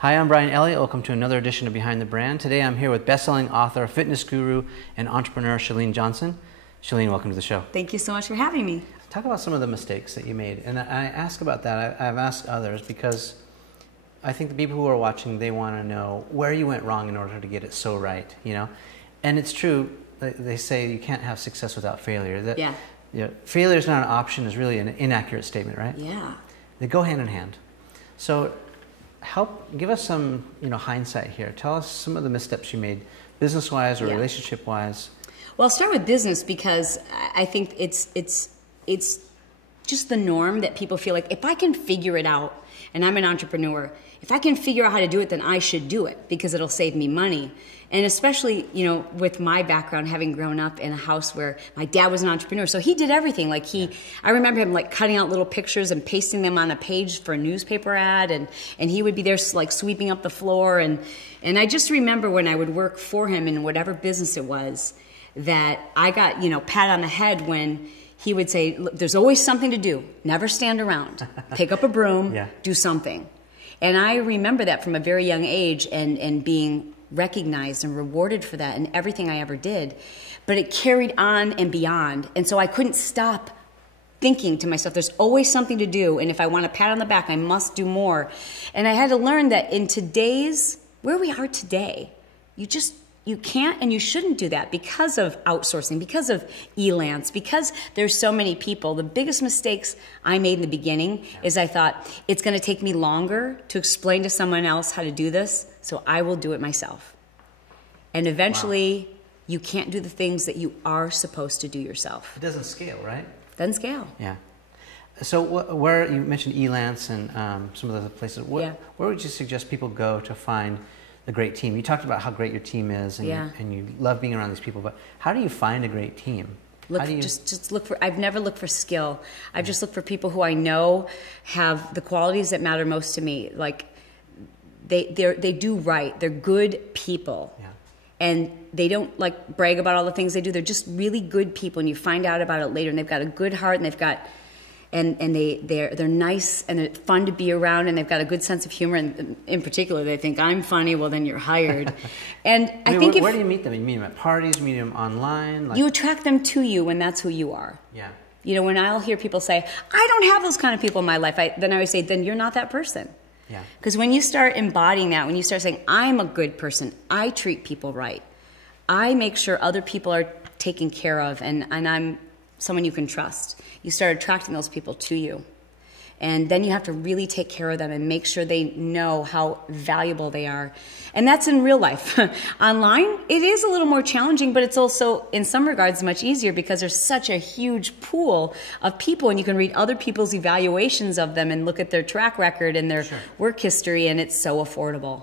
Hi, I'm Bryan Elliott. Welcome to another edition of Behind the Brand. Today I'm here with best-selling author, fitness guru, and entrepreneur Chalene Johnson. Chalene, welcome to the show. Thank you so much for having me. Talk about some of the mistakes that you made. And I ask about that. I've asked others because I think the people who are watching, they want to know where you went wrong in order to get it so right, you know? And it's true. They say you can't have success without failure. That, yeah. Failure is not an option is really an inaccurate statement, right? Yeah. They go hand in hand. So give us some, hindsight here. Tell us some of the missteps you made, business-wise or relationship-wise. Well, I'll start with business because I think it's just the norm that people feel like if I can figure it out, and I'm an entrepreneur, if I can figure out how to do it, then I should do it because it'll save me money. And especially, with my background, having grown up in a house where my dad was an entrepreneur, so he did everything. I remember him cutting out little pictures and pasting them on a page for a newspaper ad, and he would be there sweeping up the floor. And I just remember when I would work for him in whatever business it was, that I got, pat on the head when he would say, look, there's always something to do. Never stand around. Pick up a broom, do something. And I remember that from a very young age and being recognized and rewarded for that in everything I ever did. But it carried on and beyond. And so I couldn't stop thinking to myself, there's always something to do. And if I want a pat on the back, I must do more. And I had to learn that in where we are today, you can't and you shouldn't do that because of outsourcing, because of Elance, because there's so many people. The biggest mistakes I made in the beginning is I thought it's going to take me longer to explain to someone else how to do this, so I will do it myself. And eventually, you can't do the things that you are supposed to do yourself. It doesn't scale, right? Doesn't scale. Yeah. So where you mentioned Elance and some of the other places, where would you suggest people go to find a great team? You talked about how great your team is, and you love being around these people. But how do you find a great team? Just look for. I've never looked for skill. I've just looked for people who I know have the qualities that matter most to me. Like they do right. They're good people, and they don't brag about all the things they do. They're just really good people, and you find out about it later. And they've got a good heart, and they've got. And they're nice and they're fun to be around, and they've got a good sense of humor. And in particular, they think I'm funny. Well, then you're hired. And I think where do you meet them? You meet them at parties. You meet them online. You attract them to you when that's who you are. Yeah. When I'll hear people say, "I don't have those kind of people in my life," then I always say, "Then you're not that person." Yeah. Because when you start embodying that, when you start saying, "I'm a good person. I treat people right. I make sure other people are taken care of, and I'm someone you can trust," you start attracting those people to you. And then you have to really take care of them and make sure they know how valuable they are. And that's in real life. Online, it is a little more challenging, but it's also, in some regards, much easier because there's such a huge pool of people, and you can read other people's evaluations of them and look at their track record and their work history, and it's so affordable.